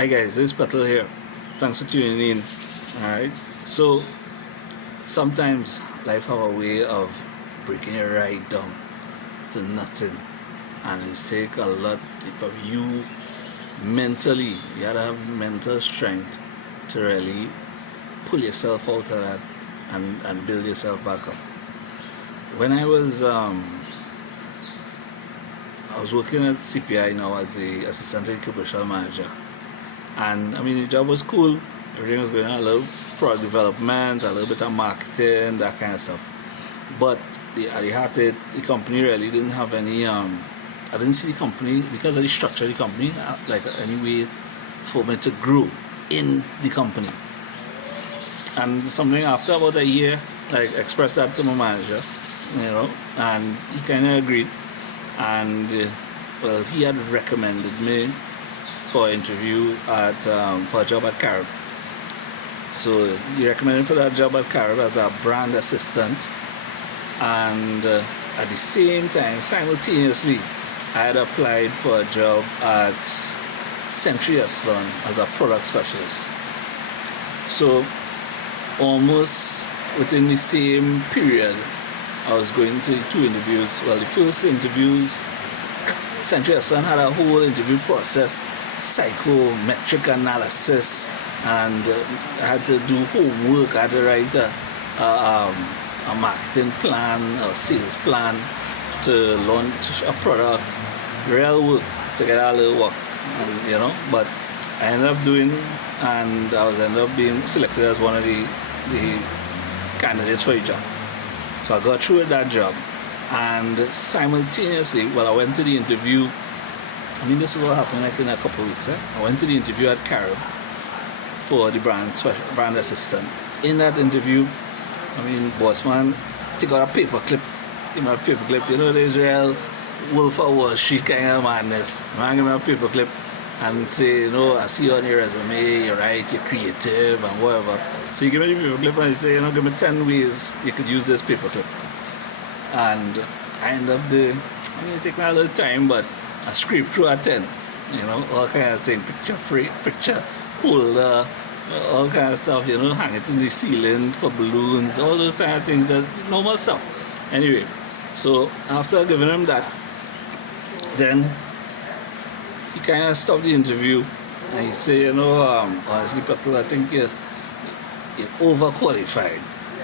Hi guys, this is Petal here. Thanks for tuning in. Alright, so sometimes life have a way of breaking it right down to nothing, and it take a lot of you mentally. You gotta have mental strength to really pull yourself out of that and build yourself back up. When I was working at CPI now as the assistant commercial manager. And I mean, the job was cool. Everything was going on, a little product development, a little bit of marketing, that kind of stuff. But at the heart of it, the company really didn't have any. I didn't see the company, because of the structure of the company, like any way for me to grow in the company. And something after about a year, like expressed that to my manager, and he kind of agreed. And well, he had recommended me for an interview for a job at Carib. So he recommended for that job at Carib as a brand assistant, and at the same time, simultaneously, I had applied for a job at Century Salon as a product specialist. So almost within the same period, I was going to 2 interviews. Well, the first interviews, Century Salon had a whole interview process, psychometric analysis, and I had to do homework. I had to write a marketing plan or sales plan to launch a product, real work to get a little work, and but I ended up doing, and I ended up being selected as one of the candidates for the job. So I got through with that job, and simultaneously, I went to the interview. I mean, this is what happened like in a couple of weeks. I went to the interview at Carib for the brand assistant. In that interview, boss man took out a paperclip. The Israel Wolf of Wall Street kind of madness. Man gave me a paperclip and say, I see on your resume, you're right, you're creative and whatever. So you give me the paperclip and you say, give me 10 ways you could use this paperclip. And I end up doing, it take me a little time, but I scrape through a 10, all kind of thing, picture holder, all kind of stuff, hang it in the ceiling for balloons, all those kind of things, that's normal stuff. Anyway, so after giving him that, then he kind of stopped the interview and he said, honestly, people, I think you're overqualified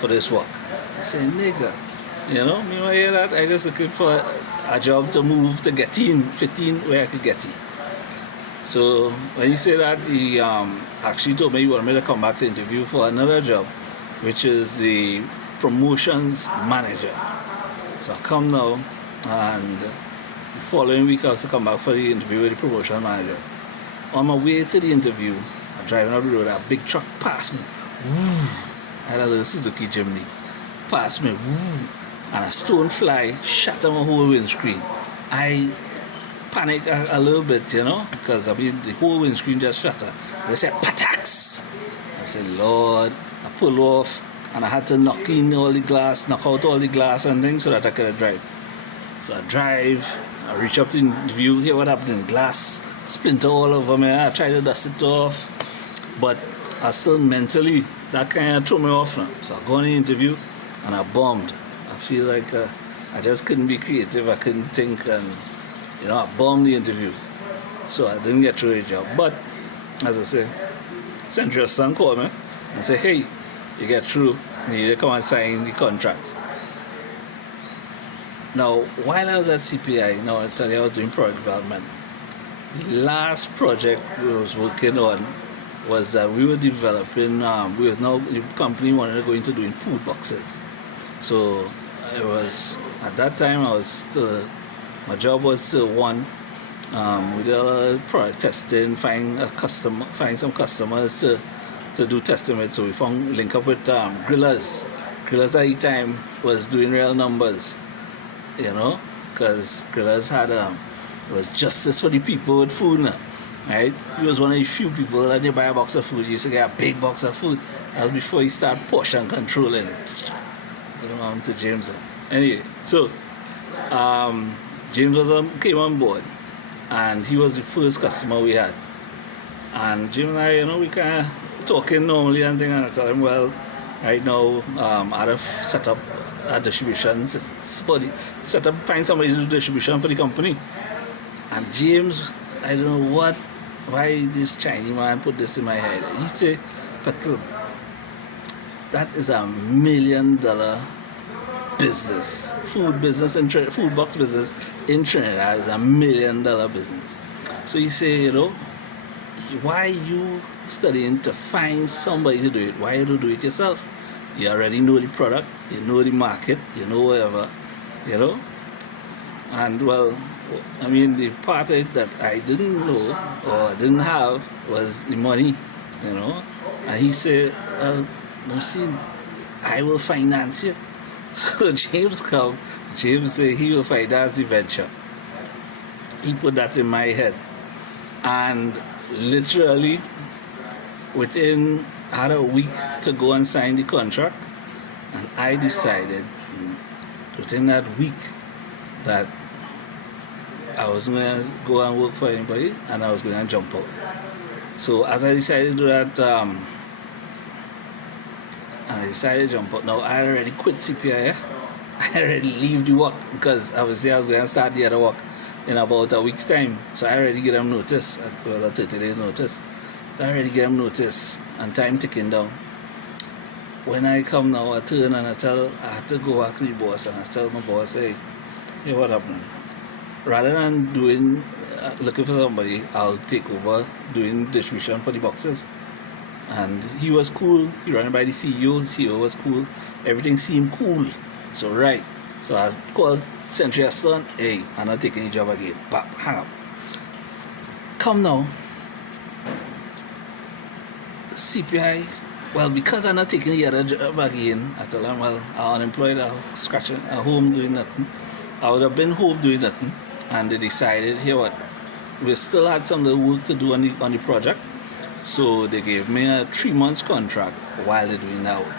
for this work. I said, nigga, me when I hear that, I just looking for a job to move to get in, fit in where I could get in. So when he said that, he actually told me he wanted me to come back to interview for another job, which is the promotions manager. So I come now, and the following week I was to come back for the interview with the promotion manager. On my way to the interview, I'm driving up the road, a big truck passed me. I had a little Suzuki Jimny. Passed me, and a stone fly shattered my whole windscreen. I panicked a little bit, because the whole windscreen just shattered. They said, "Patax!" I said, Lord, I pulled off, and I had to knock out all the glass and things so that I could drive. So I drive, I reach up to the interview, hear what happened in glass, splinter all over me. I try to dust it off, but I still mentally, that kind of threw me off now. So I go on the interview, and I bombed. I feel like I just couldn't be creative, I couldn't think, and I bombed the interview. So I didn't get through the job. But as I say, Century Salon called me and said, hey, you get through, you need to come and sign the contract. Now, while I was at CPI, I tell you I was doing product development. The last project we was working on was that we were developing, the company wanted to go into doing food boxes. So it was, at that time, my job was to we did a lot of product testing, find some customers to do testing with. So we link up with Grillers. Grillers at the time was doing real numbers, because Grillers had it was justice for the people with food now, right? He was one of the few people that they buy a box of food. He used to get a big box of food. That was before he started portion controlling. To James. Anyway, so James came on board, and he was the first customer we had. And Jim and I, we kind of talking normally and thing, and I tell him, well, right now, I've set up a distribution for the find somebody to do distribution for the company. And James, I don't know why this Chinese man put this in my head. He said, Petal, that is $1 million business. Food business and food box business in Trinidad is $1 million business. So he said, why you studying to find somebody to do it? Why you don't do it yourself? You already know the product, you know the market, you know whatever, And well, I mean, the part of it that I didn't know or didn't have was the money, And he said, well, no sin, I will finance you. So James said he will finance the venture. He put that in my head. And literally, I had a week to go and sign the contract, and I decided within that week that I was going to go and work for anybody, and I was going to jump out. So as I decided to do that, now I already quit CPI. I already leave the work because I was going to start the other work in about a week's time. So I already give them notice, a 30 days notice. So I already give them notice, and time ticking down. When I come now, I turn and I have to go back to the boss, and I tell my boss, hey, what happened? Rather than looking for somebody, I'll take over doing distribution for the boxes. And he was cool. He ran it by the CEO. The CEO was cool. Everything seemed cool. So right. So I called Century Aston, hey, I'm not taking the job again. But hang up. Come now. CPI, well, because I'm not taking the other job again, I tell them, well, I'm unemployed, I'm scratching at home doing nothing. I would have been home doing nothing. And they decided, here what, we still had some little work to do on the project. So they gave me a 3 months contract while they're doing that work,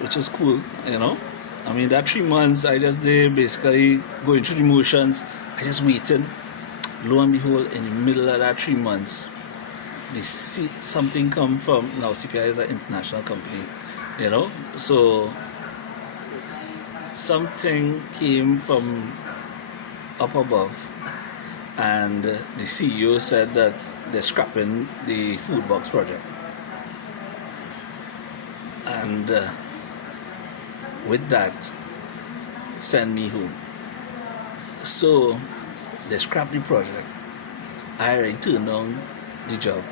which is cool, I mean, that 3 months, I just did basically going through the motions. I just waited. Lo and behold, in the middle of that 3 months, they see something come from, now CPI is an international company, so something came from up above, and the CEO said that they're scrapping the food box project. And with that, send me home. So they scrapped the project. I already turned down the job,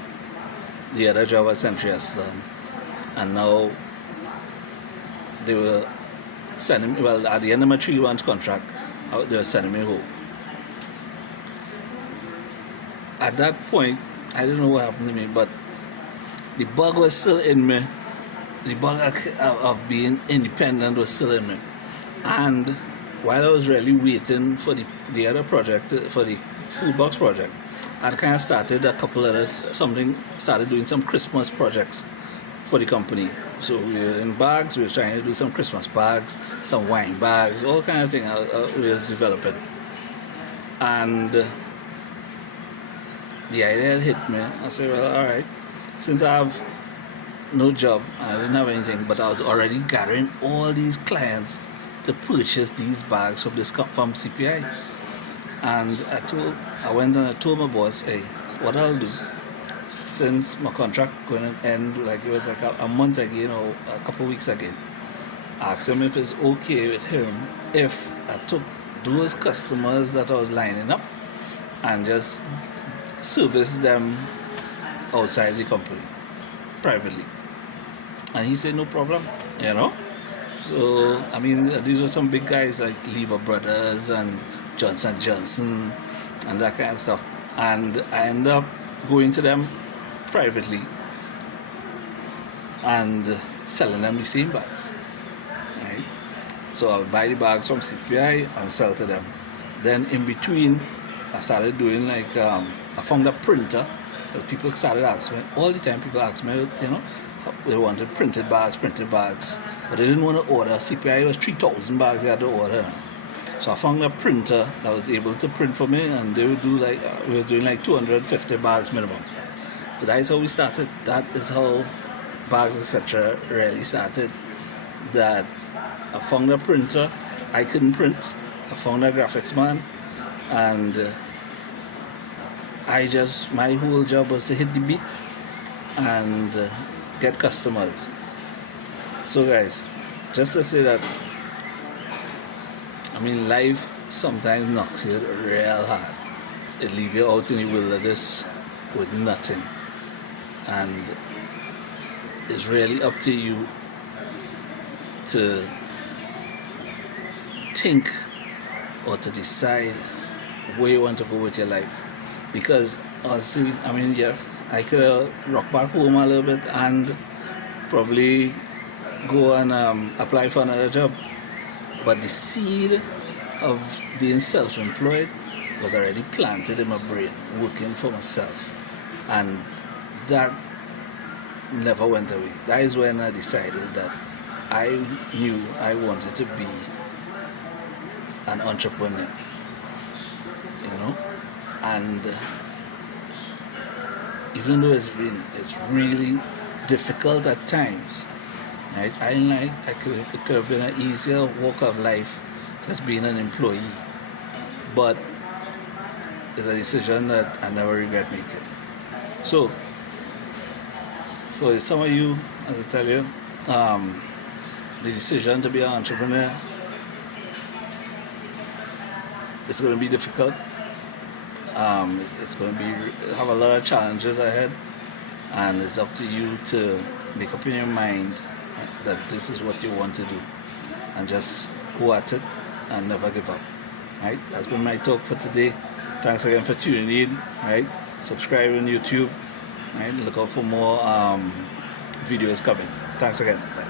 the other job at Century Aston, and now they were sending me, well, at the end of my 3 month contract, they were sending me home. At that point, I don't know what happened to me, but the bug was still in me. The bug of being independent was still in me. And while I was really waiting for the other project, for the food box project, I kind of started started doing some Christmas projects for the company. So we were in bags, we were trying to do some Christmas bags, some wine bags, all kind of things we was developing. And the idea hit me. I said, well, all right, since I have no job, I didn't have anything, but I was already gathering all these clients to purchase these bags from CPI. And I went and I told my boss, hey, what I'll do, since my contract going to end, it was like a month again or a couple of weeks again, I asked him if it's okay with him if I took those customers that I was lining up and just service them outside the company, privately. And he said, no problem, So, I mean, these were some big guys like Lever Brothers and Johnson Johnson and that kind of stuff. And I ended up going to them privately and selling them the same bags. Right? So I would buy the bags from CPI and sell to them. Then in between, I started doing I found a printer. Because people started asking me, all the time people ask me, they wanted printed bags, but they didn't want to order. CPI was 3,000 bags they had to order. So I found a printer that was able to print for me, and they would do we was doing 250 bags minimum. So that is how we started. That is how Bags Etc. really started. That I found a printer. I couldn't print. I found a graphics man, and my whole job was to hit the beat and get customers. So guys, just to say that, I mean, life sometimes knocks you real hard. It leaves you out in the wilderness with nothing, and it's really up to you to think or to decide where you want to go with your life. Because honestly, I mean, yes, I could rock back home a little bit and probably go and apply for another job, but the seed of being self-employed was already planted in my brain, working for myself, and that never went away. That is when I decided that I knew I wanted to be an entrepreneur, you know. And even though it's really difficult at times, right? It could have been an easier walk of life just being an employee, but it's a decision that I never regret making. So for some of you, as I tell you, the decision to be an entrepreneur, it's going to be difficult. It's going to have a lot of challenges ahead, and it's up to you to make up in your mind that this is what you want to do, and just go at it and never give up. Right? That's been my talk for today. Thanks again for tuning in. Right? Subscribe on YouTube. Right? Look out for more videos coming. Thanks again. Bye.